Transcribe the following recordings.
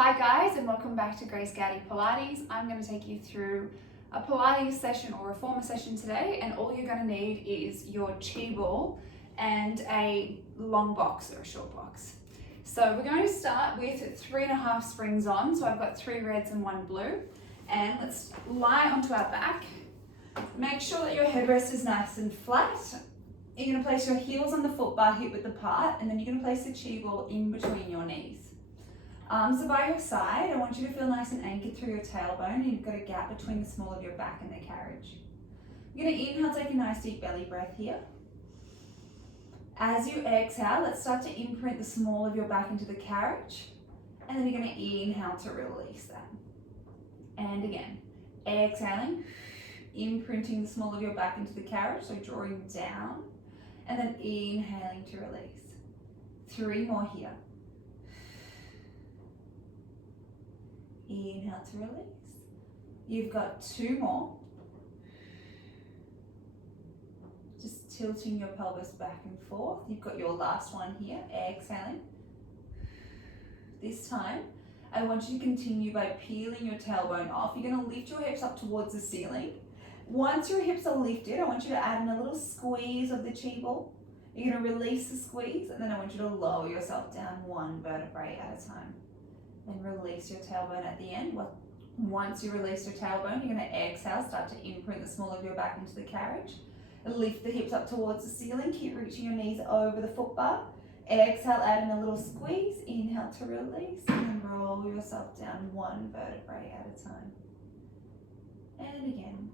Hi guys, and welcome back to Grace Gowdy Pilates. I'm going to take you through a Pilates session or reformer session today, and all you're going to need is your chi ball and a long box or a short box. So we're going to start with 3.5 springs on. So I've got 3 reds and 1 blue, and let's lie onto our back. Make sure that your headrest is nice and flat. You're going to place your heels on the foot bar hip width apart, and then you're going to place the chi ball in between your knees. Arms are by your side. I want you to feel nice and anchored through your tailbone, and you've got a gap between the small of your back and the carriage. You're going to inhale, take a nice deep belly breath here. As you exhale, let's start to imprint the small of your back into the carriage, and then you're going to inhale to release that. And again, exhaling, imprinting the small of your back into the carriage, so drawing down, and then inhaling to release. 3 more here. Inhale to release. You've got 2 more. Just tilting your pelvis back and forth. You've got your last one here. Exhaling. This time, I want you to continue by peeling your tailbone off. You're going to lift your hips up towards the ceiling. Once your hips are lifted, I want you to add in a little squeeze of the chi ball. You're going to release the squeeze, and then I want you to lower yourself down 1 vertebrae at a time. Then release your tailbone at the end. Once you release your tailbone, you're going to exhale, start to imprint the small of your back into the carriage. Lift the hips up towards the ceiling. Keep reaching your knees over the foot bar. Exhale, add in a little squeeze. Inhale to release, and then roll yourself down 1 vertebrae at a time. And again.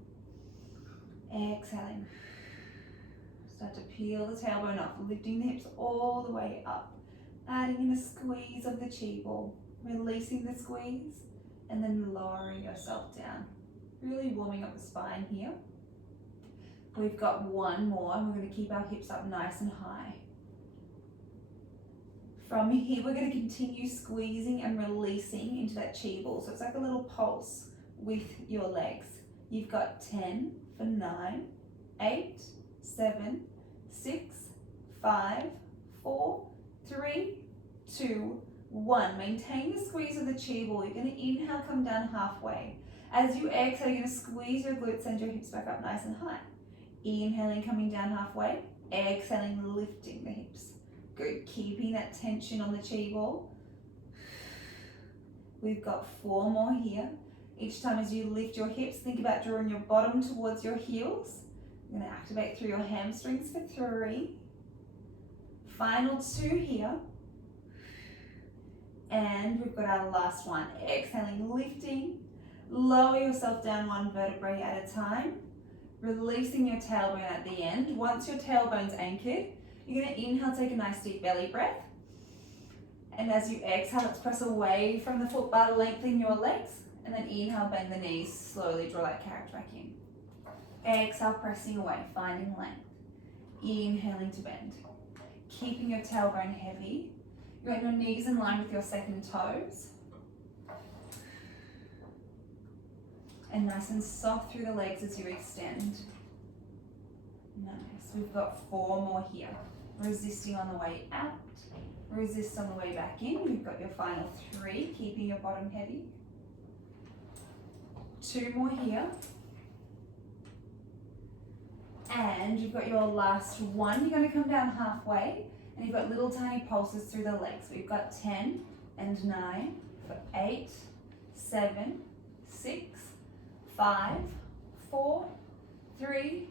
Exhaling. Start to peel the tailbone up, lifting the hips all the way up. Adding in a squeeze of the chi ball. Releasing the squeeze, and then lowering yourself down. Really warming up the spine here. We've got 1 more, and we're going to keep our hips up nice and high. From here, we're going to continue squeezing and releasing into that chi ball. So it's like a little pulse with your legs. You've got 10 for 9, 8, 7, 6, 5, 4, 3, 2, 1. Maintain the squeeze of the chi ball. You're going to inhale, come down halfway. As you exhale, you're going to squeeze your glutes, send your hips back up nice and high. Inhaling, coming down halfway. Exhaling, lifting the hips. Good. Keeping that tension on the chi ball. We've got 4 more here. Each time as you lift your hips, think about drawing your bottom towards your heels. You're going to activate through your hamstrings for 3. Final 2 here. And we've got our last one. Exhaling, lifting. Lower yourself down 1 vertebrae at a time. Releasing your tailbone at the end. Once your tailbone's anchored, you're going to inhale, take a nice deep belly breath. And as you exhale, let's press away from the foot bar, lengthen your legs. And then inhale, bend the knees, slowly draw that carriage back in. Exhale, pressing away, finding length. Inhaling to bend. Keeping your tailbone heavy. You want your knees in line with your second toes. And nice and soft through the legs as you extend. Nice. We've got 4 more here. Resisting on the way out. Resist on the way back in. You've got your final 3, keeping your bottom heavy. 2 more here. And you've got your last 1. You're going to come down halfway. And you've got little tiny pulses through the legs. We've got 10 and 9 for 8, 7, 6, 5, 4, 3,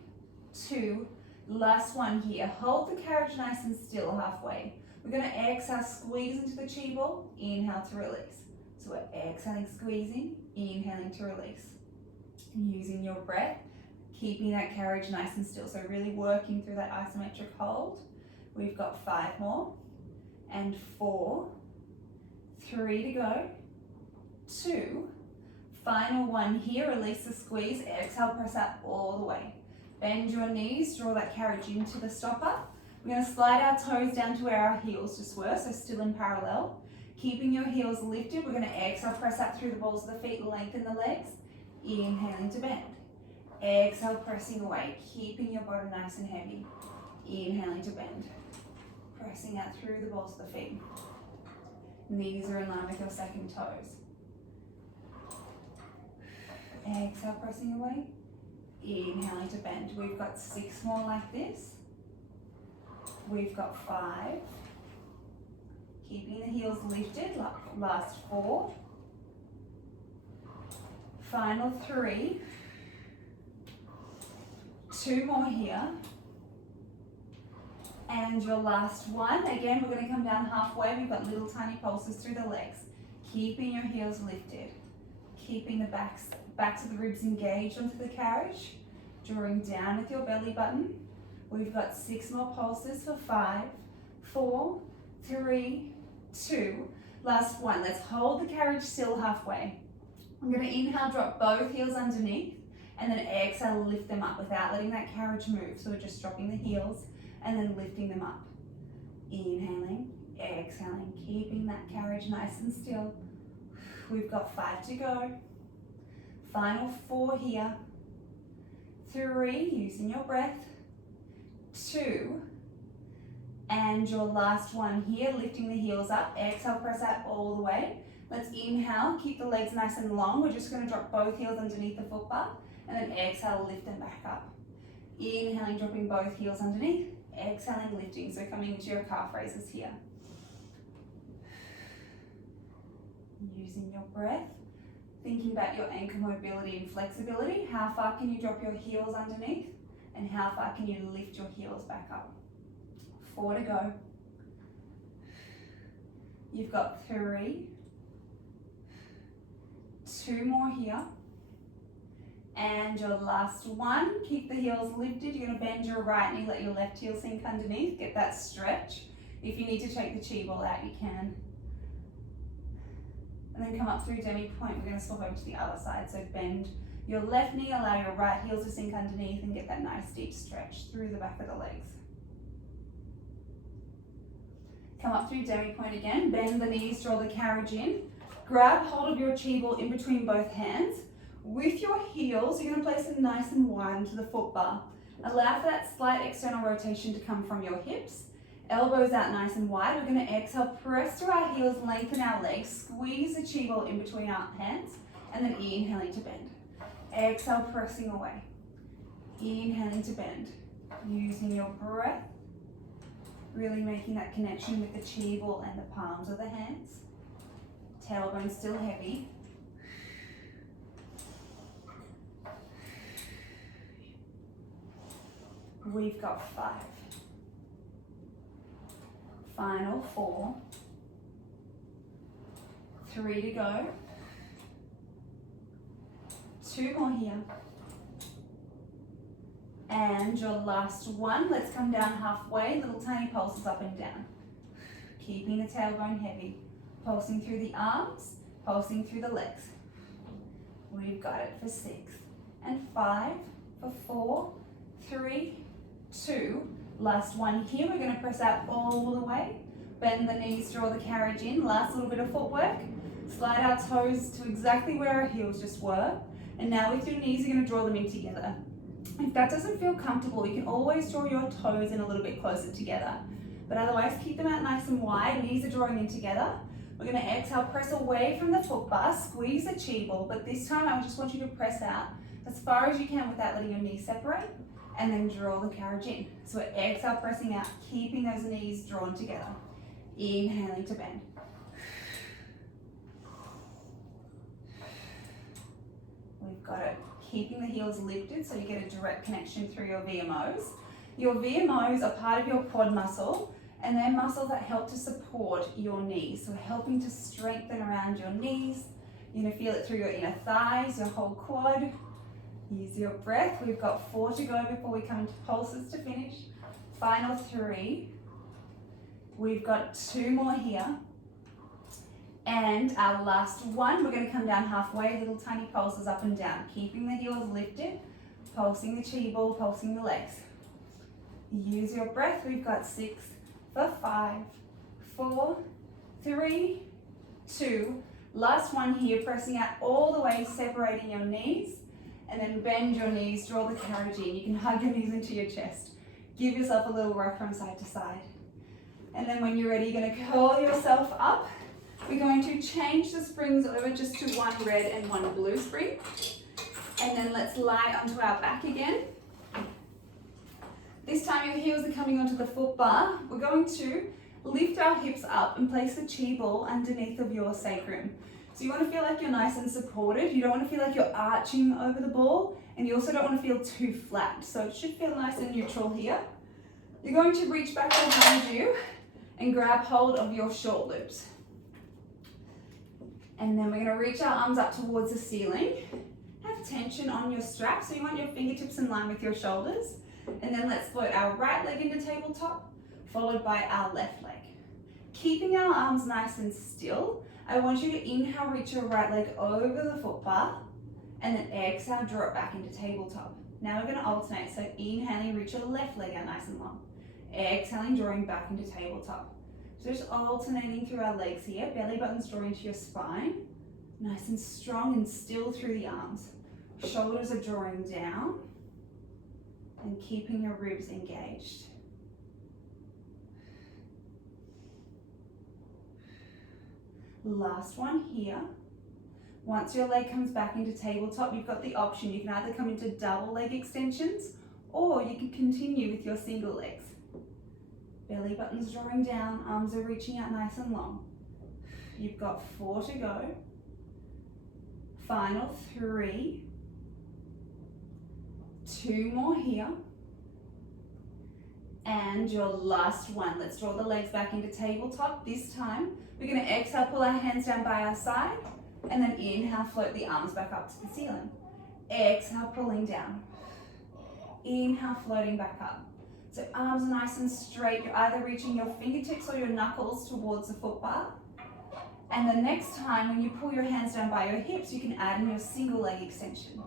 2. Last 1 here. Hold the carriage nice and still halfway. We're going to exhale, squeeze into the chi ball. Inhale to release. So we're exhaling, squeezing, inhaling to release. Using your breath, keeping that carriage nice and still. So really working through that isometric hold. We've got 5 more, and 4, 3 to go, 2, final 1 here, release the squeeze, exhale, press out all the way. Bend your knees, draw that carriage into the stopper. We're going to slide our toes down to where our heels just were, so still in parallel. Keeping your heels lifted, we're going to exhale, press out through the balls of the feet, lengthen the legs, inhaling to bend. Exhale, pressing away, keeping your bottom nice and heavy, inhaling to bend. Pressing out through the balls of the feet. Knees are in line with your second toes. Exhale, pressing away. Inhaling to bend. We've got 6 more like this. We've got 5. Keeping the heels lifted, last 4. Final 3. 2 more here. And your last one. Again, we're going to come down halfway. We've got little tiny pulses through the legs. Keeping your heels lifted. Keeping the backs of the ribs engaged onto the carriage. Drawing down with your belly button. We've got 6 more pulses for 5, 4, 3, 2. Last one. Let's hold the carriage still halfway. I'm going to inhale, drop both heels underneath, and then exhale, lift them up without letting that carriage move. So we're just dropping the heels and then lifting them up. Inhaling, exhaling, keeping that carriage nice and still. We've got 5 to go. Final 4 here. 3, using your breath. 2, and your last one here, lifting the heels up. Exhale, press out all the way. Let's inhale, keep the legs nice and long. We're just going to drop both heels underneath the foot bar, and then exhale, lift them back up. Inhaling, dropping both heels underneath. Exhaling, lifting. So coming into your calf raises here. Using your breath. Thinking about your ankle mobility and flexibility. How far can you drop your heels underneath? And how far can you lift your heels back up? 4 to go. You've got 3. 2 more here. And your last one. Keep the heels lifted. You're going to bend your right knee, let your left heel sink underneath. Get that stretch. If you need to take the chi ball out, you can. And then come up through demi point. We're going to swap over to the other side. So bend your left knee, allow your right heel to sink underneath and get that nice deep stretch through the back of the legs. Come up through demi point again. Bend the knees, draw the carriage in. Grab hold of your chi ball in between both hands. With your heels, you're going to place them nice and wide into the foot bar. Allow for that slight external rotation to come from your hips. Elbows out nice and wide. We're going to exhale, press through our heels, lengthen our legs, squeeze the chi ball in between our hands, and then inhaling to bend. Exhale, pressing away. Inhaling to bend. Using your breath, really making that connection with the chi ball and the palms of the hands. Tailbone still heavy. We've got 5. Final 4. 3 to go. 2 more here. And your last one. Let's come down halfway. Little tiny pulses up and down. Keeping the tailbone heavy. Pulsing through the arms. Pulsing through the legs. We've got it for 6. And 5. For 4. 3. 2. Last one here. We're going to press out all the way. Bend the knees, draw the carriage in. Last little bit of footwork. Slide our toes to exactly where our heels just were. And now with your knees, you're going to draw them in together. If that doesn't feel comfortable, you can always draw your toes in a little bit closer together. But otherwise, keep them out nice and wide. Knees are drawing in together. We're going to exhale, press away from the foot bar, squeeze the chi ball. But this time, I just want you to press out as far as you can without letting your knees separate. And then draw the carriage in. So exhale, pressing out, keeping those knees drawn together. Inhaling to bend. We've got it. Keeping the heels lifted so you get a direct connection through your VMOs. Your VMOs are part of your quad muscle, and they're muscles that help to support your knees. So helping to strengthen around your knees. You're going to feel it through your inner thighs, your whole quad. Use your breath. We've got 4 to go before we come into pulses to finish. Final 3. We've got 2 more here. And our last one, we're going to come down halfway, little tiny pulses up and down. Keeping the heels lifted, pulsing the chi ball, pulsing the legs. Use your breath. We've got 6 for 5, 4, 3, 2. Last one here, pressing out all the way, separating your knees. And then bend your knees, draw the carriage in. You can hug your knees into your chest. Give yourself a little rock from side to side. And then when you're ready, you're going to curl yourself up We're going to change the springs over just to one red and one blue spring. And then let's lie onto our back again. This time your heels are coming onto the foot bar. We're going to lift our hips up and place the chi ball underneath of your sacrum. So you want to feel like you're nice and supported. You don't want to feel like you're arching over the ball, and you also don't want to feel too flat. So it should feel nice and neutral here. You're going to reach back behind you and grab hold of your short loops. And then we're going to reach our arms up towards the ceiling. Have tension on your strap, so you want your fingertips in line with your shoulders. And then let's float our right leg into tabletop, followed by our left leg. Keeping our arms nice and still, I want you to inhale, reach your right leg over the foot bar, and then exhale, draw it back into tabletop. Now we're going to alternate, so inhaling, reach your left leg out nice and long. Exhaling, drawing back into tabletop. So just alternating through our legs here, belly buttons drawing to your spine, nice and strong and still through the arms. Shoulders are drawing down and keeping your ribs engaged. Last one here. Once your leg comes back into tabletop, you've got the option. You can either come into double leg extensions or you can continue with your single legs. Belly buttons drawing down, arms are reaching out nice and long. You've got 4 to go. Final 3. 2 more here. And your last one. Let's draw the legs back into tabletop. This time, we're going to exhale, pull our hands down by our side, and then inhale, float the arms back up to the ceiling. Exhale, pulling down. Inhale, floating back up. So arms are nice and straight. You're either reaching your fingertips or your knuckles towards the foot bar. And the next time, when you pull your hands down by your hips, you can add in your single leg extension.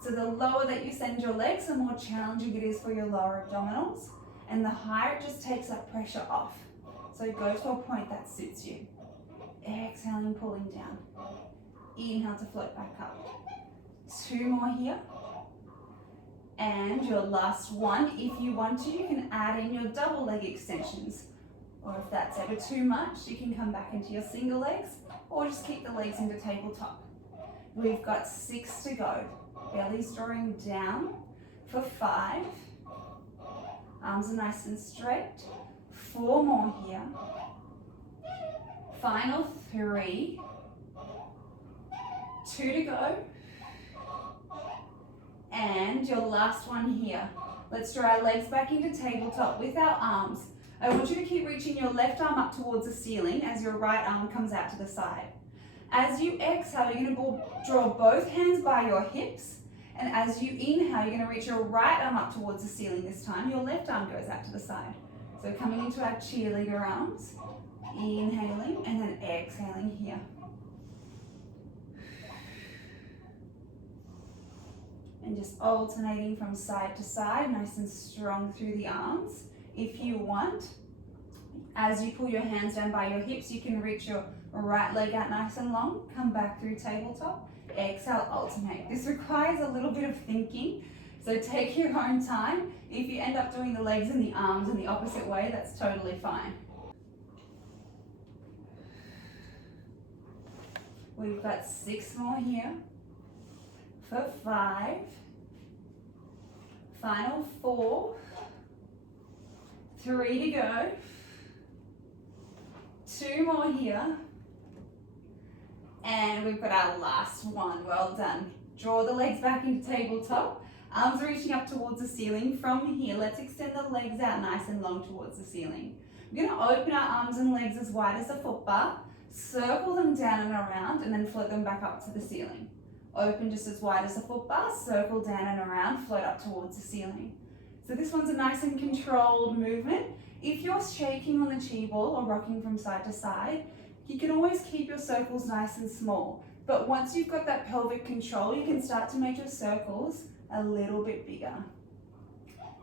So the lower that you send your legs, the more challenging it is for your lower abdominals. And the higher it just takes that pressure off. So go to a point that suits you. Exhaling, pulling down. Inhale to float back up. 2 more here. And your last one, if you want to, you can add in your double leg extensions. Or if that's ever too much, you can come back into your single legs or just keep the legs into tabletop. We've got 6 to go. Belly's drawing down for 5. Arms are nice and straight. 4 more here. Final 3. 2 to go. And your last one here. Let's draw our legs back into tabletop with our arms. I want you to keep reaching your left arm up towards the ceiling as your right arm comes out to the side. As you exhale, you're going to draw both hands by your hips. And as you inhale, you're going to reach your right arm up towards the ceiling this time. Your left arm goes out to the side. So coming into our cheerleader arms, inhaling and then exhaling here. And just alternating from side to side, nice and strong through the arms. If you want, as you pull your hands down by your hips, you can reach your right leg out nice and long, come back through tabletop, exhale, alternate. This requires a little bit of thinking, so take your own time. If you end up doing the legs and the arms in the opposite way, that's totally fine. We've got 6 more here for 5. Final 4. 3 to go. 2 more here. And we've got our last one. Well done. Draw the legs back into tabletop. Arms reaching up towards the ceiling. From here, let's extend the legs out nice and long towards the ceiling. We're going to open our arms and legs as wide as a foot bar, circle them down and around, and then float them back up to the ceiling. Open just as wide as a foot bar, circle down and around, float up towards the ceiling. So this one's a nice and controlled movement. If you're shaking on the chi ball or rocking from side to side, you can always keep your circles nice and small. But once you've got that pelvic control, you can start to make your circles a little bit bigger.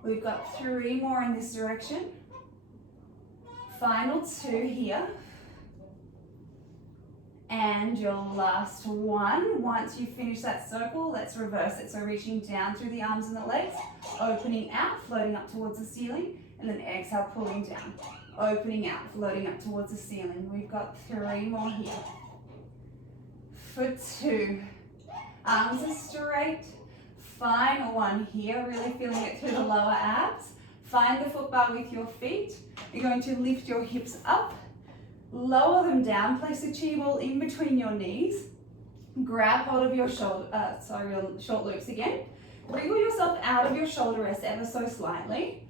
We've got 3 more in this direction. Final 2 here. And your last one. Once you finish that circle, let's reverse it. So reaching down through the arms and the legs, opening out, floating up towards the ceiling, and then exhale, pulling down. opening out, floating up towards the ceiling. We've got 3 more here. For 2, arms are straight. Final one here, really feeling it through the lower abs. Find the foot bar with your feet. You're going to lift your hips up, lower them down, place the chi ball in between your knees. Grab hold of your your short loops again. Wriggle yourself out of your shoulder rest ever so slightly.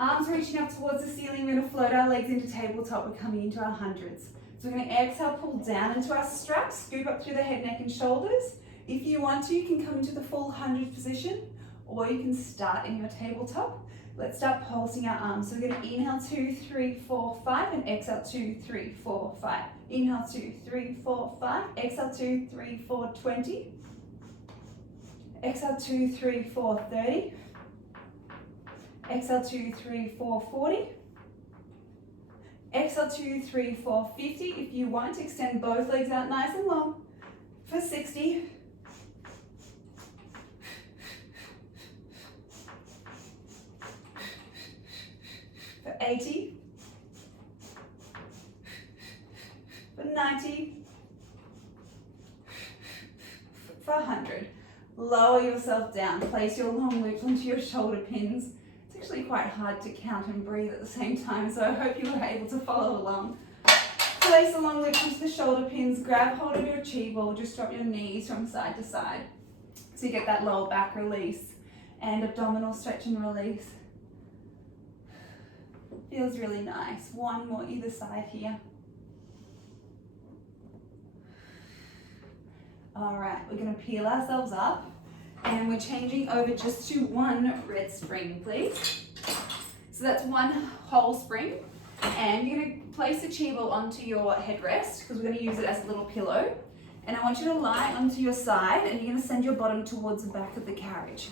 Arms reaching up towards the ceiling. We're going to float our legs into tabletop. We're coming into our hundreds. So we're going to exhale, pull down into our straps, scoop up through the head, neck and shoulders. If you want to, you can come into the full 100 position, or you can start in your tabletop. Let's start pulsing our arms. So we're going to inhale 2, 3, 4, 5 and exhale 2, 3, 4, 5. Inhale 2, 3, 4, 5. Exhale 2, 3, 4, 20. Exhale 2, 3, 4, 30. Exhale 2, 3, 4, 40. Exhale 2, 3, 4, 50. If you want, extend both legs out nice and long for 60. For 80. For 90. For 100. Lower yourself down. Place your long loops onto your shoulder pins. It's actually quite hard to count and breathe at the same time, so I hope you were able to follow along. Place the long loops onto the shoulder pins. Grab hold of your chi ball. Just drop your knees from side to side so you get that lower back release and abdominal stretch and release. Feels really nice. 1 more either side here. All right, we're going to peel ourselves up and we're changing over just to 1 red spring, please. So that's 1 whole spring, and you're going to place the chi ball onto your headrest because we're going to use it as a little pillow. And I want you to lie onto your side and you're going to send your bottom towards the back of the carriage.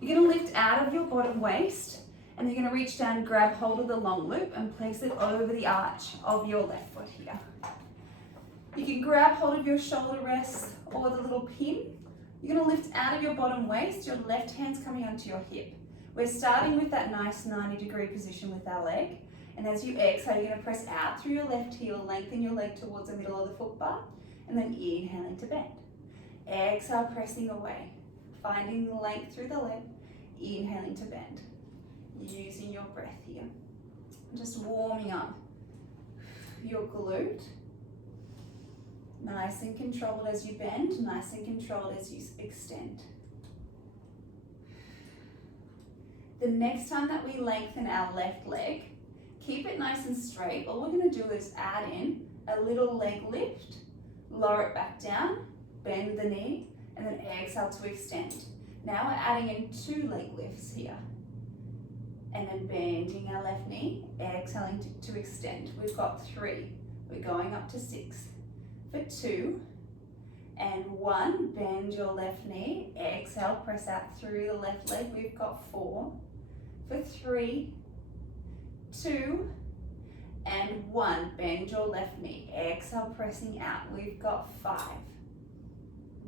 You're going to lift out of your bottom waist and you're going to reach down, grab hold of the long loop and place it over the arch of your left foot here. You can grab hold of your shoulder rest or the little pin. You're going to lift out of your bottom waist, your left hand's coming onto your hip. We're starting with that nice 90-degree position with our leg. And as you exhale, you're going to press out through your left heel, lengthen your leg towards the middle of the foot bar, and then inhaling to bend. Exhale, pressing away, finding the length through the leg, inhaling to bend. Using your breath here. Just warming up your glute. Nice and controlled as you bend, nice and controlled as you extend. The next time that we lengthen our left leg, keep it nice and straight. All we're going to do is add in a little leg lift, lower it back down, bend the knee, and then exhale to extend. Now we're adding in 2 leg lifts here. And then bending our left knee, exhaling to extend. We've got 3. We're going up to 6. For 2 and 1, bend your left knee, exhale, press out through the left leg. We've got 4. For 3, 2 and 1, bend your left knee, exhale, pressing out. We've got 5.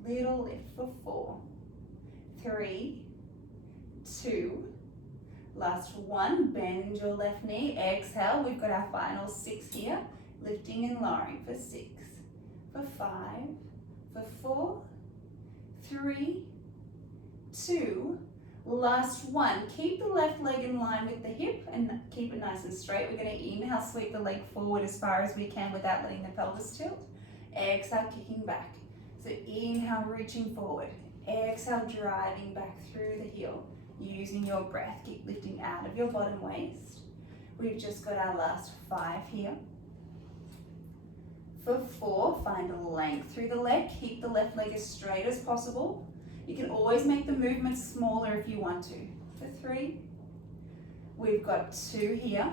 Little lift for 4, 3, 2, last 1, bend your left knee, exhale. We've got our final 6 here, lifting and lowering for 6, for 5, for 4, 3, 2, last 1. Keep the left leg in line with the hip and keep it nice and straight. We're going to inhale, sweep the leg forward as far as we can without letting the pelvis tilt. Exhale, kicking back. So inhale, reaching forward. Exhale, driving back through the heel. Using your breath, keep lifting out of your bottom waist. We've just got our last 5 here. For 4, find a length through the leg. Keep the left leg as straight as possible. You can always make the movement smaller if you want to. For 3, we've got 2 here.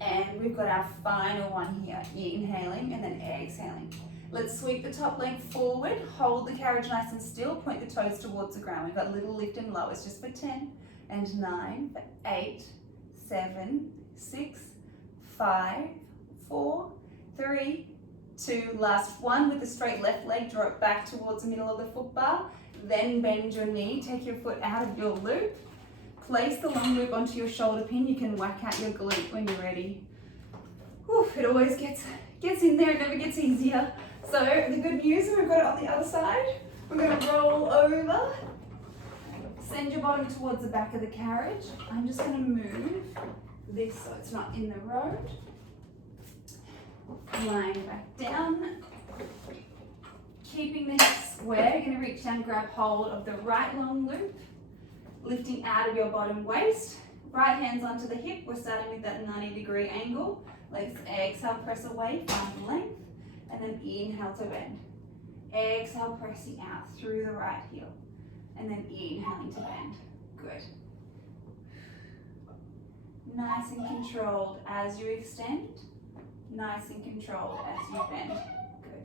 And we've got our final one here. Inhaling and then exhaling. Let's sweep the top leg forward, hold the carriage nice and still, point the toes towards the ground. We've got a little lift and lowers just for 10 and 9, for 8, 7, 6, 5, 4, 3, 2, last 1 with the straight left leg, draw it back towards the middle of the foot bar, then bend your knee, take your foot out of your loop, place the long loop onto your shoulder pin. You can whack out your glute when you're ready. Whew, it always gets in there, it never gets easier. So the good news is we've got it on the other side. We're going to roll over. Send your bottom towards the back of the carriage. I'm just going to move this so it's not in the road. Lying back down. Keeping the hips square, you're going to reach down, grab hold of the right long loop. Lifting out of your bottom waist. Right hands onto the hip. We're starting with that 90-degree angle. Let's exhale, press away, find length. And then inhale to bend. Exhale, pressing out through the right heel. And then inhaling to bend. Good. Nice and controlled as you extend. Nice and controlled as you bend. Good.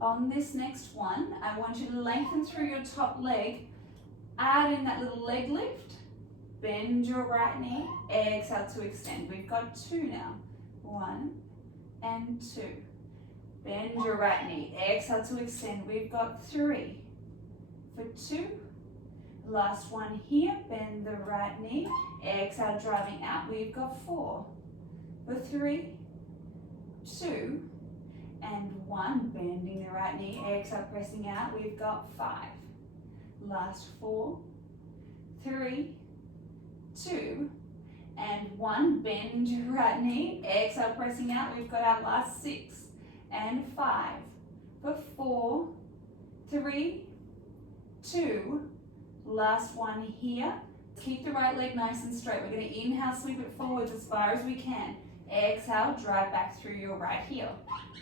On this next one, I want you to lengthen through your top leg. Add in that little leg lift. Bend your right knee. Exhale to extend. We've got 2 now. 1 and 2. Bend your right knee. Exhale to extend. We've got 3 for 2. Last one here. Bend the right knee. Exhale, driving out. We've got 4 for 3, 2, and 1. Bending the right knee. Exhale, pressing out. We've got 5. Last 4, 3, 2, and 1. Bend your right knee. Exhale, pressing out. We've got our last 6 and 5 for 4, 3, 2. Last one here. Keep the right leg nice and straight. We're going to inhale, sweep it forwards as far as we can. Exhale, drive back through your right heel.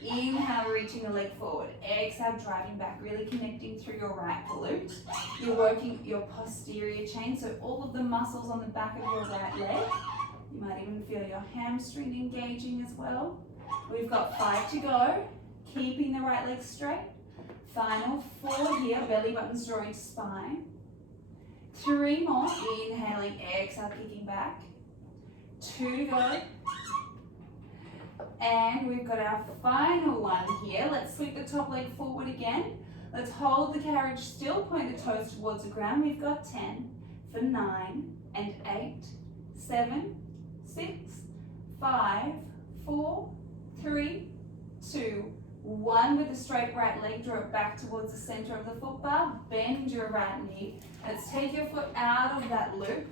Inhale, reaching the leg forward. Exhale, driving back, really connecting through your right glute. You're working your posterior chain, so all of the muscles on the back of your right leg. You might even feel your hamstring engaging as well. We've got 5 to go. Keeping the right leg straight. Final 4 here, belly buttons drawing to spine. 3 more, inhaling, exhale, kicking back. 2 to go. And we've got our final one here. Let's sweep the top leg forward again. Let's hold the carriage still, point the toes towards the ground. We've got 10 for 9 and 8, 7, 6, 5, 4, 3, 2, 1 with the straight right leg, draw it back towards the center of the foot bar, bend your right knee. Let's take your foot out of that loop,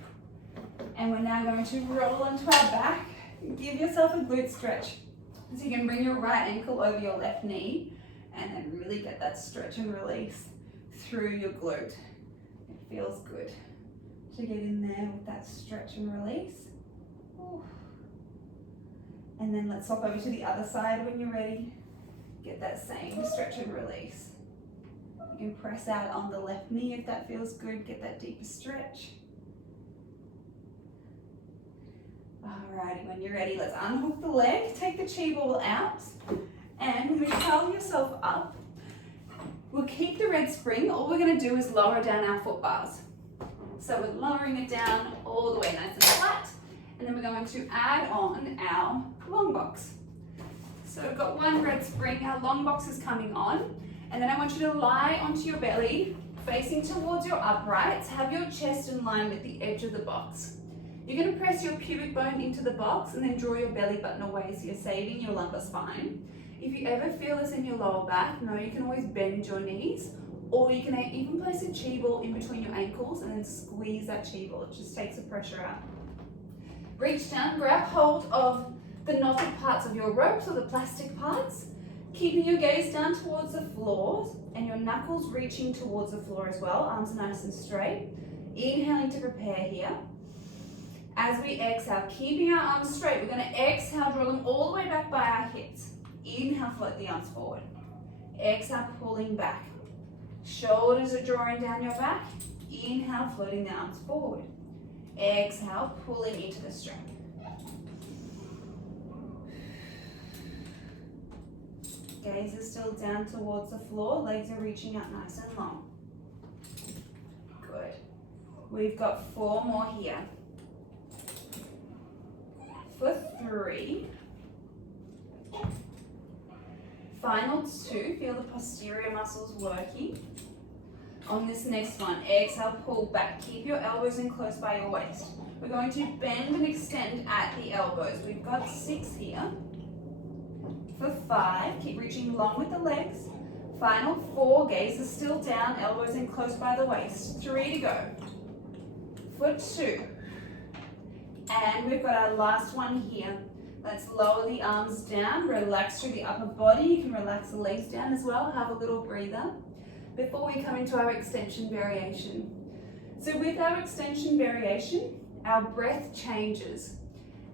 and we're now going to roll onto our back. Give yourself a glute stretch. So you can bring your right ankle over your left knee, and then really get that stretch and release through your glute. It feels good to get in there with that stretch and release. Ooh. And then let's swap over to the other side when you're ready. Get that same stretch and release. You can press out on the left knee if that feels good. Get that deeper stretch. Alrighty, when you're ready, let's unhook the leg, take the chi ball out, and we're going to curl yourself up. We'll keep the red spring. All we're going to do is lower down our foot bars. So we're lowering it down all the way nice and flat, and then we're going to add on our long box. So we've got 1 red spring, our long box is coming on, and then I want you to lie onto your belly, facing towards your uprights. Have your chest in line with the edge of the box. You're going to press your pubic bone into the box and then draw your belly button away so you're saving your lumbar spine. If you ever feel this in your lower back, know you can always bend your knees, or you can even place a chi ball in between your ankles and then squeeze that chi ball. It just takes the pressure out. Reach down, grab hold of the knotted parts of your ropes or the plastic parts, keeping your gaze down towards the floor and your knuckles reaching towards the floor as well, arms nice and straight. Inhaling to prepare here. As we exhale, keeping our arms straight, we're going to exhale, draw them all the way back by our hips. Inhale, float the arms forward. Exhale, pulling back. Shoulders are drawing down your back. Inhale, floating the arms forward. Exhale, pulling into the strength. Gaze is still down towards the floor. Legs are reaching out nice and long. Good. We've got 4 more here. For 3, Final 2, feel the posterior muscles working. On this next one, exhale, pull back. Keep your elbows in close by your waist. We're going to bend and extend at the elbows. We've got 6 here. For 5, keep reaching long with the legs. Final 4, gaze is still down, elbows in close by the waist. 3 to go. For 2. And we've got our last one here. Let's lower the arms down, relax through the upper body. You can relax the legs down as well, have a little breather before we come into our extension variation. So with our extension variation, our breath changes.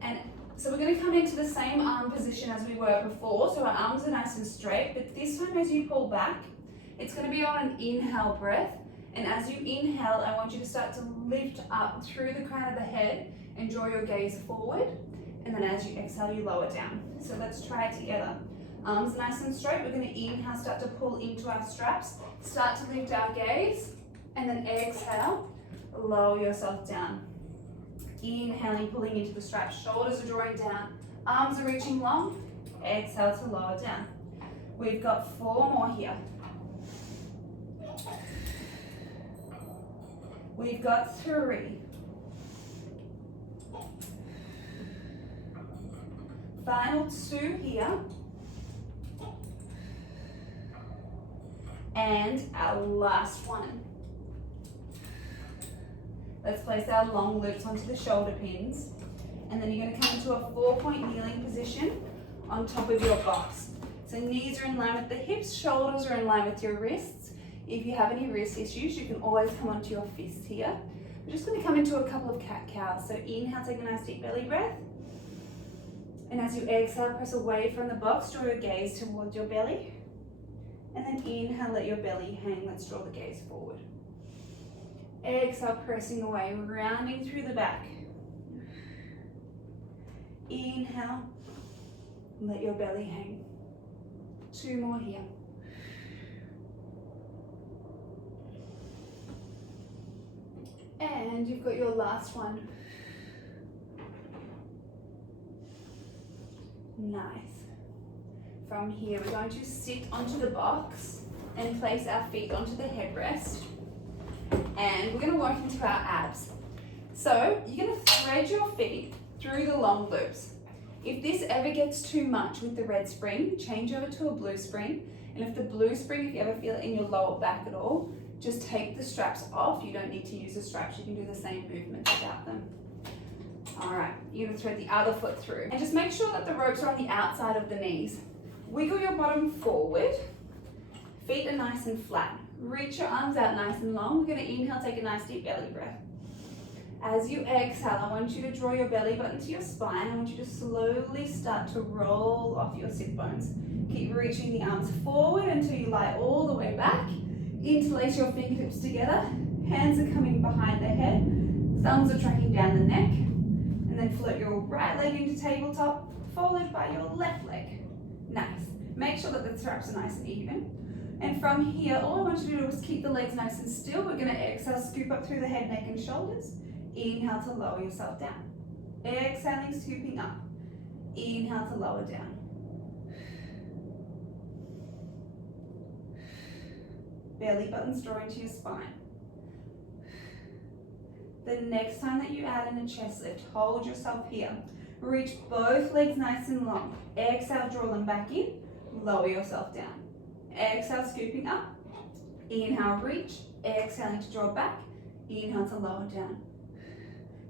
And so we're going to come into the same arm position as we were before. So our arms are nice and straight, but this time as you pull back, it's going to be on an inhale breath. And as you inhale, I want you to start to lift up through the crown of the head and draw your gaze forward. And then as you exhale, you lower down. So let's try it together. Arms nice and straight. We're going to inhale, start to pull into our straps. Start to lift our gaze. And then exhale, lower yourself down. Inhaling, pulling into the straps. Shoulders are drawing down. Arms are reaching long. Exhale to lower down. We've got 4 more here. We've got 3. Final 2 here. And our last one. Let's place our long loops onto the shoulder pins. And then you're going to come into a 4-point kneeling position on top of your box. So knees are in line with the hips, shoulders are in line with your wrists. If you have any wrist issues, you can always come onto your fists here. We're just going to come into a couple of cat-cows. So inhale, take a nice deep belly breath. And as you exhale, press away from the box, draw your gaze towards your belly. And then inhale, let your belly hang. Let's draw the gaze forward. Exhale, pressing away, rounding through the back. Inhale, let your belly hang. 2 more here. And you've got your last one. Nice. From here, we're going to sit onto the box and place our feet onto the headrest. And we're going to work into our abs. So you're going to thread your feet through the long loops. If this ever gets too much with the red spring, change over to a blue spring. And if the blue spring, if you ever feel it in your lower back at all, just take the straps off. You don't need to use the straps. You can do the same movement without them. All right, you're going to thread the other foot through. And just make sure that the ropes are on the outside of the knees. Wiggle your bottom forward. Feet are nice and flat. Reach your arms out nice and long. We're going to inhale, take a nice deep belly breath. As you exhale, I want you to draw your belly button to your spine. I want you to slowly start to roll off your sit bones. Keep reaching the arms forward until you lie all the way back. Interlace your fingertips together. Hands are coming behind the head. Thumbs are tracking down the neck. And then float your right leg into tabletop, followed by your left leg. Nice. Make sure that the straps are nice and even. And from here, all I want you to do is keep the legs nice and still. We're going to exhale, scoop up through the head, neck, and shoulders. Inhale to lower yourself down. Exhaling, scooping up. Inhale to lower down. Belly buttons drawing to your spine. The next time that you add in a chest lift, hold yourself here. Reach both legs nice and long. Exhale, draw them back in. Lower yourself down. Exhale, scooping up. Inhale, reach. Exhaling to draw back. Inhale to lower down.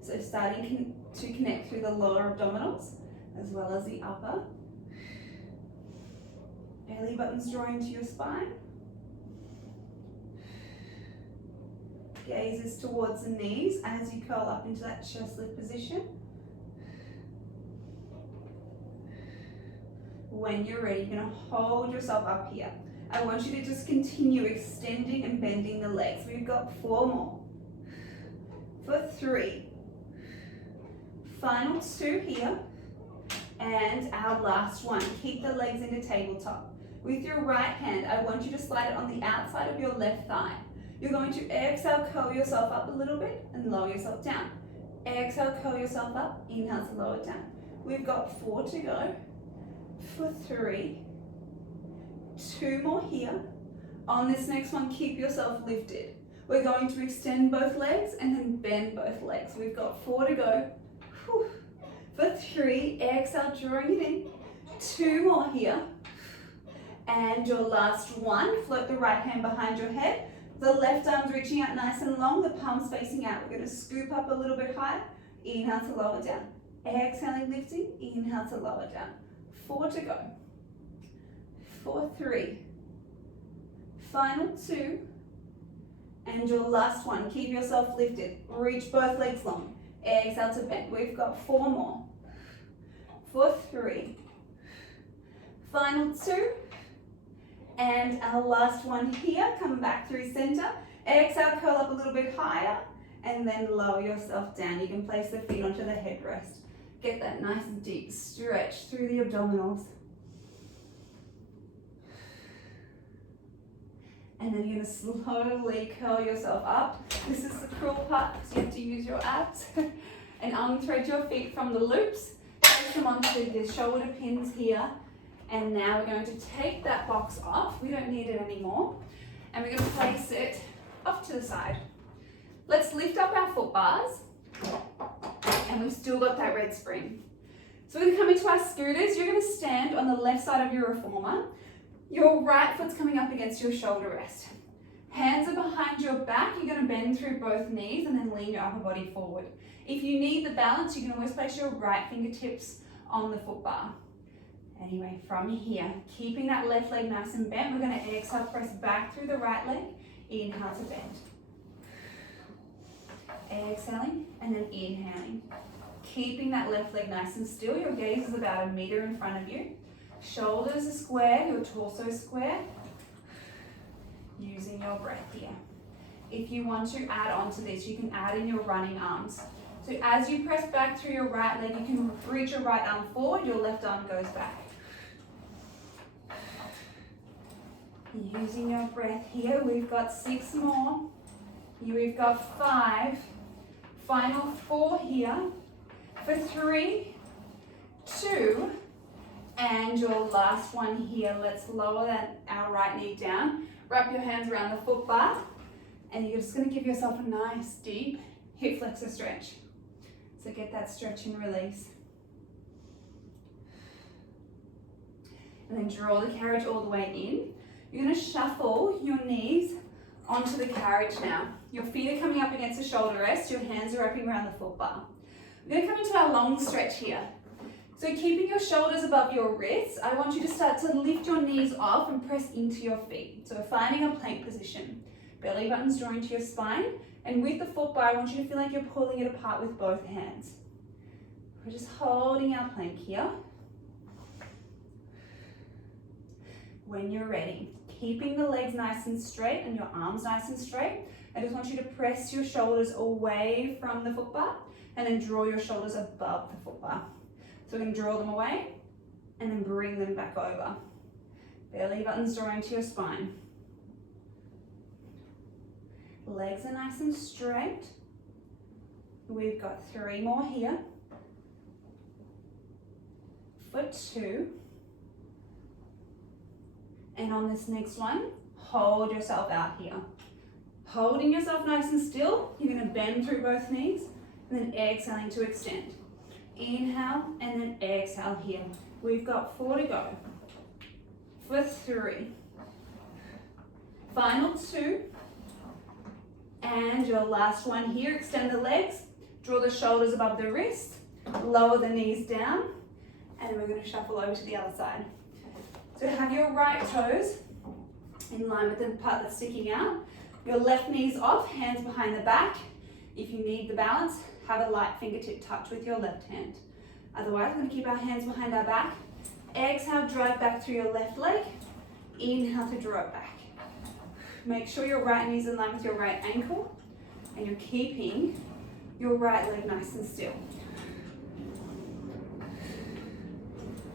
So starting to connect through the lower abdominals as well as the upper. Belly buttons drawing to your spine. Gaze is towards the knees as you curl up into that chest lift position. When you're ready, you're going to hold yourself up here. I want you to just continue extending and bending the legs. We've got 4 more. For 3. Final 2 here. And our last one. Keep the legs into tabletop. With your right hand, I want you to slide it on the outside of your left thigh. You're going to exhale, curl yourself up a little bit and lower yourself down. Exhale, curl yourself up, inhale to lower down. We've got 4 to go. For 3. 2 more here. On this next one, keep yourself lifted. We're going to extend both legs and then bend both legs. We've got 4 to go. Whew. For 3, exhale, drawing it in. 2 more here. And your last one, float the right hand behind your head. The left arm's reaching out nice and long, the palms facing out. We're going to scoop up a little bit higher. Inhale to lower down. Exhaling, lifting. Inhale to lower down. 4 to go. For 3. Final 2. And your last one. Keep yourself lifted. Reach both legs long. Exhale to bend. We've got 4 more. For 3. Final 2. And our last one here. Come back through center. Exhale, curl up a little bit higher. And then lower yourself down. You can place the feet onto the headrest. Get that nice deep stretch through the abdominals. And then you're going to slowly curl yourself up. This is the cruel part because you have to use your abs. And unthread your feet from the loops. Place them onto the shoulder pins here. And now we're going to take that box off. We don't need it anymore. And we're going to place it off to the side. Let's lift up our foot bars. And we've still got that red spring. So we're going to come into our scooters. You're going to stand on the left side of your reformer. Your right foot's coming up against your shoulder rest. Hands are behind your back. You're going to bend through both knees and then lean your upper body forward. If you need the balance, you can always place your right fingertips on the foot bar. Anyway, from here, keeping that left leg nice and bent, we're going to exhale, press back through the right leg. Inhale to bend. Exhaling and then inhaling. Keeping that left leg nice and still. Your gaze is about 1 meter in front of you. Shoulders are square, your torso square. Using your breath here. If you want to add on to this, you can add in your running arms. So as you press back through your right leg, you can reach your right arm forward, your left arm goes back. Using your breath here, we've got 6 more. We've got 5. Final 4 here. For 3, 2, and your last one here. Let's lower our right knee down. Wrap your hands around the foot bar, and you're just going to give yourself a nice deep hip flexor stretch. So get that stretch and release. And then draw the carriage all the way in. You're going to shuffle your knees onto the carriage now. Your feet are coming up against the shoulder rest. Your hands are wrapping around the foot bar. We're going to come into our long stretch here. So keeping your shoulders above your wrists, I want you to start to lift your knees off and press into your feet. So finding a plank position. Belly buttons drawn into your spine. And with the foot bar, I want you to feel like you're pulling it apart with both hands. We're just holding our plank here. When you're ready, keeping the legs nice and straight and your arms nice and straight, I just want you to press your shoulders away from the foot bar and then draw your shoulders above the foot bar. So we can draw them away and then bring them back over. Belly buttons draw into your spine. Legs are nice and straight. We've got 3 more here. For 2. And on this next one, hold yourself out here. Holding yourself nice and still, you're going to bend through both knees and then exhaling to extend. Inhale and then exhale here. We've got 4 to go. For 3. Final 2. And your last one here, extend the legs, draw the shoulders above the wrist, lower the knees down, and then we're going to shuffle over to the other side. So have your right toes in line with the part that's sticking out. Your left knee's off, hands behind the back. If you need the balance, have a light fingertip touch with your left hand. Otherwise, we're going to keep our hands behind our back. Exhale, drive back through your left leg. Inhale to draw it back. Make sure your right knee's in line with your right ankle and you're keeping your right leg nice and still.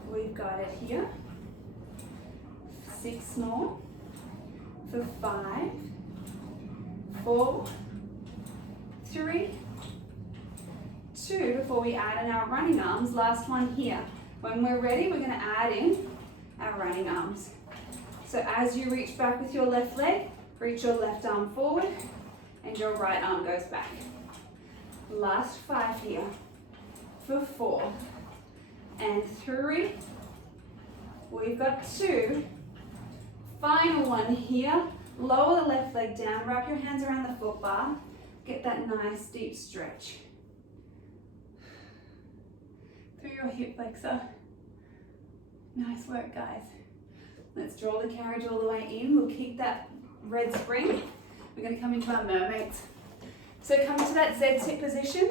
We've got it here. 6 more. For 5, 4, 3, 2. Before we add in our running arms, last one here. When we're ready, we're going to add in our running arms. So So as you reach back with your left leg, reach your left arm forward and your right arm goes back. Last 5 here for 4 and 3. We've got 2. Final one here. Lower the left leg down, wrap your hands around the foot bar, get that nice deep stretch. Through your hip flexor. Nice work, guys. Let's draw the carriage all the way in. We'll keep that red spring. We're going to come into our mermaids. So come into that Z-sit position.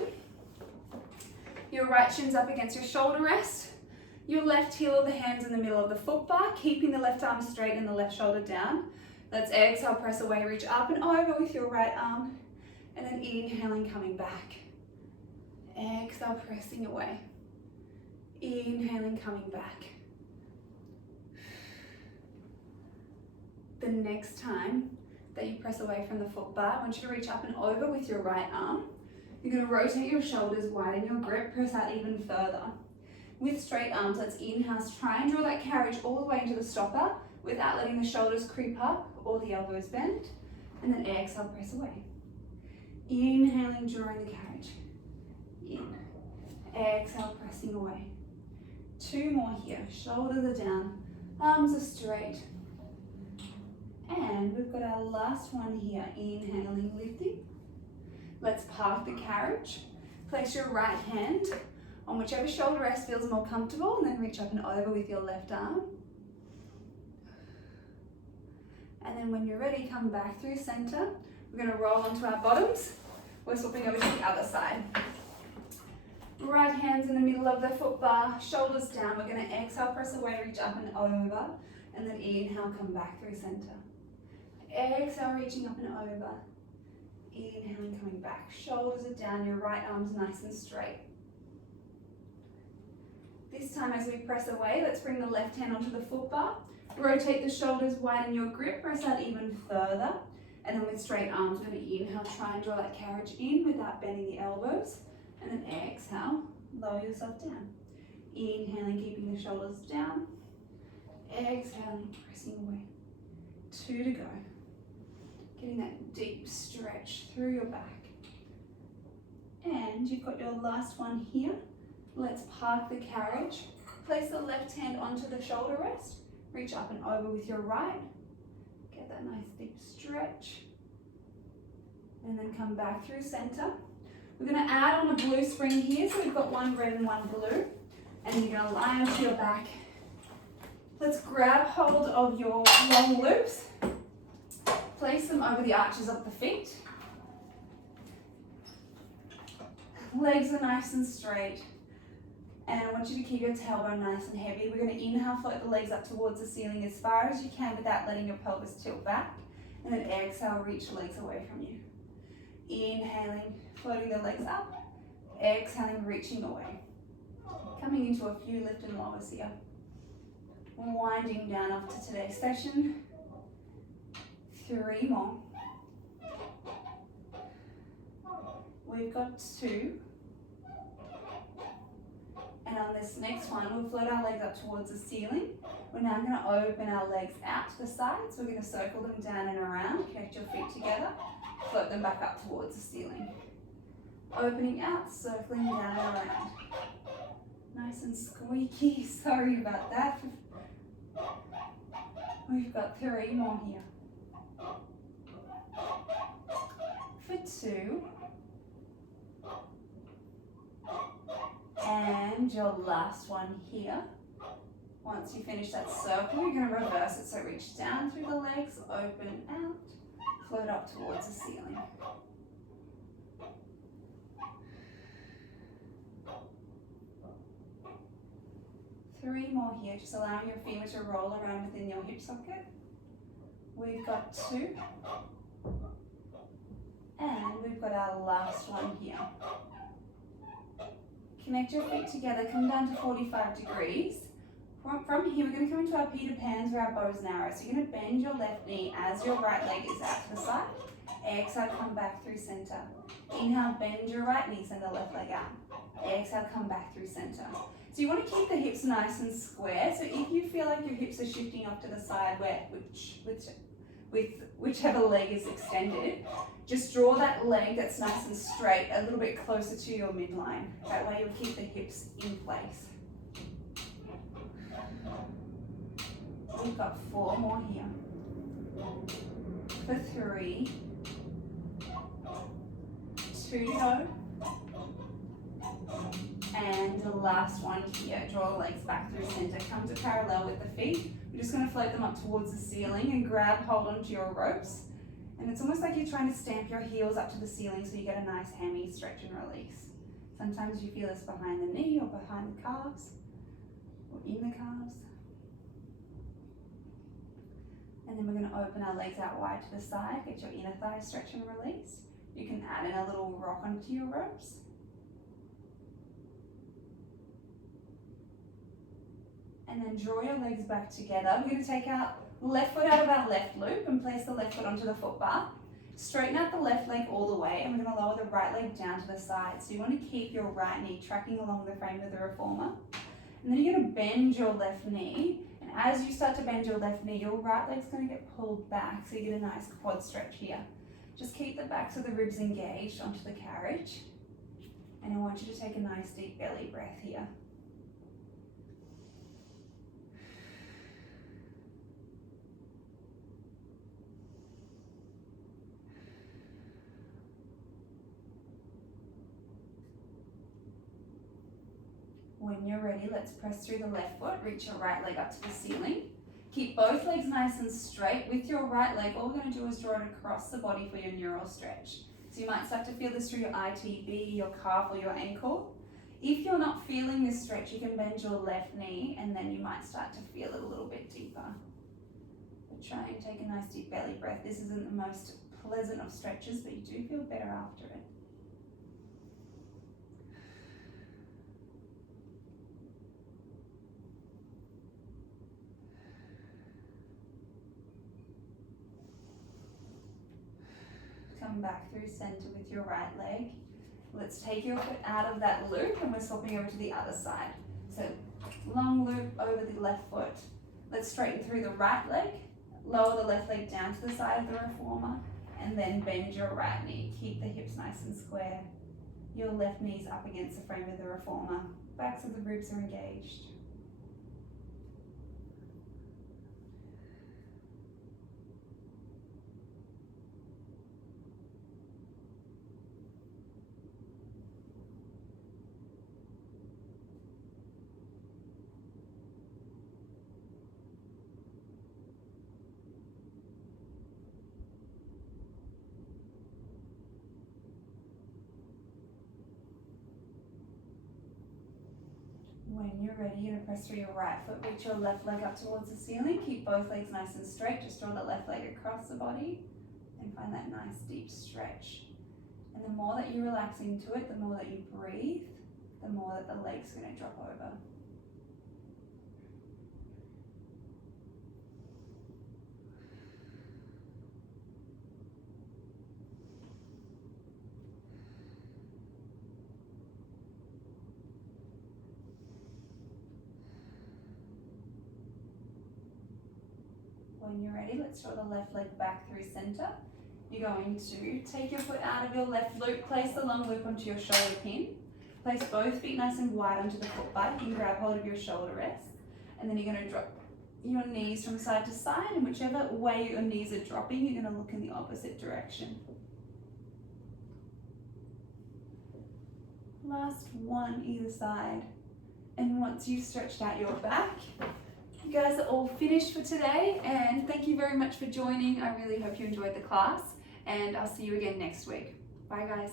Your right shin's up against your shoulder rest. Your left heel of the hands in the middle of the foot bar, keeping the left arm straight and the left shoulder down. Let's exhale, press away, reach up and over with your right arm. And then inhaling, coming back. Exhale, pressing away. Inhaling, coming back. The next time that you press away from the foot bar, I want you to reach up and over with your right arm. You're going to rotate your shoulders, widen your grip, press out even further. With straight arms, let's inhale, try and draw that carriage all the way into the stopper without letting the shoulders creep up or the elbows bend. And then exhale, press away. Inhaling, drawing the carriage. In. Exhale, pressing away. 2 more here. Shoulders are down, arms are straight. And we've got our last one here. Inhaling, lifting. Let's park the carriage. Place your right hand on whichever shoulder rest feels more comfortable, and then reach up and over with your left arm. And then when you're ready, come back through center. We're going to roll onto our bottoms. We're swapping over to the other side. Right hands in the middle of the foot bar, shoulders down. We're going to exhale, press away, reach up and over, and then inhale, come back through center. Exhale, reaching up and over. Inhaling, coming back. Shoulders are down, your right arm's nice and straight. This time as we press away, let's bring the left hand onto the foot bar. Rotate the shoulders, widen your grip, press out even further. And then with straight arms, we're going to inhale, try and draw that carriage in without bending the elbows. And then exhale, lower yourself down. Inhaling, keeping the shoulders down. Exhaling, pressing away. 2 to go. Getting that deep stretch through your back. And you've got your last one here. Let's park the carriage. Place the left hand onto the shoulder rest. Reach up and over with your right. Get that nice deep stretch. And then come back through center. We're going to add on a blue spring here. So we've got 1 red and 1 blue. And you're going to lie onto your back. Let's grab hold of your long loops. Place them over the arches of the feet. Legs are nice and straight. And I want you to keep your tailbone nice and heavy. We're going to inhale, float the legs up towards the ceiling as far as you can without letting your pelvis tilt back. And then exhale, reach legs away from you. Inhaling, floating the legs up. Exhaling, reaching away. Coming into a few lift and lowers here. Winding down after today's session. 3 more. We've got 2. And on this next one, we'll float our legs up towards the ceiling. We're now going to open our legs out to the sides. We're going to circle them down and around. Connect your feet together. Float them back up towards the ceiling. Opening out, circling down and around. Nice and squeaky. Sorry about that. We've got 3 more here. For 2. And your last one here. Once you finish that circle, you're going to reverse it. So reach down through the legs, open out, float up towards the ceiling. Three more here, just allowing your femur to roll around within your hip socket. We've got 2. And we've got our last one here. Connect your feet together, come down to 45 degrees. From here, we're going to come into our Peter Pans where our bow is narrow. So you're going to bend your left knee as your right leg is out to the side. Exhale, come back through center. Inhale, bend your right knee, send the left leg out. Exhale, come back through center. So you want to keep the hips nice and square. So if you feel like your hips are shifting off to the side whichever leg is extended, just draw that leg that's nice and straight a little bit closer to your midline. That way you'll keep the hips in place. We've got 4 more here. For 3, 2 to go. And the last one here, draw the legs back through center, come to parallel with the feet. You're just going to float them up towards the ceiling and hold onto your ropes. And it's almost like you're trying to stamp your heels up to the ceiling so you get a nice hammy stretch and release. Sometimes you feel this behind the knee or behind the calves or in the calves. And then we're going to open our legs out wide to the side, get your inner thigh stretch and release. You can add in a little rock onto your ropes. And then draw your legs back together. We're going to take our left foot out of our left loop and place the left foot onto the foot bar. Straighten out the left leg all the way, and we're going to lower the right leg down to the side. So you want to keep your right knee tracking along the frame of the reformer. And then you're going to bend your left knee. And as you start to bend your left knee, your right leg's going to get pulled back, so you get a nice quad stretch here. Just keep the backs of the ribs engaged onto the carriage. And I want you to take a nice deep belly breath here. When you're ready, let's press through the left foot, reach your right leg up to the ceiling. Keep both legs nice and straight. With your right leg, all we're going to do is draw it across the body for your neural stretch. So you might start to feel this through your ITB, your calf or your ankle. If you're not feeling this stretch, you can bend your left knee and then you might start to feel it a little bit deeper. But try and take a nice deep belly breath. This isn't the most pleasant of stretches, but you do feel better after it. Come back through center with your right leg. Let's take your foot out of that loop and we're swapping over to the other side. So long loop over the left foot. Let's straighten through the right leg, lower the left leg down to the side of the reformer, and then bend your right knee. Keep the hips nice and square. Your left knee's up against the frame of the reformer. Backs of the ribs are engaged. When you're ready, you're going to press through your right foot, reach your left leg up towards the ceiling. Keep both legs nice and straight. Just draw the left leg across the body and find that nice deep stretch. And the more that you relax into it, the more that you breathe, the more that the leg's going to drop over. When you're ready, let's draw the left leg back through center. You're going to take your foot out of your left loop, place the long loop onto your shoulder pin. Place both feet nice and wide onto the foot bar. You can grab hold of your shoulder rest. And then you're going to drop your knees from side to side, and whichever way your knees are dropping, you're going to look in the opposite direction. Last one either side. And once you've stretched out your back, you guys are all finished for today, and thank you very much for joining. I really hope you enjoyed the class, and I'll see you again next week. Bye guys.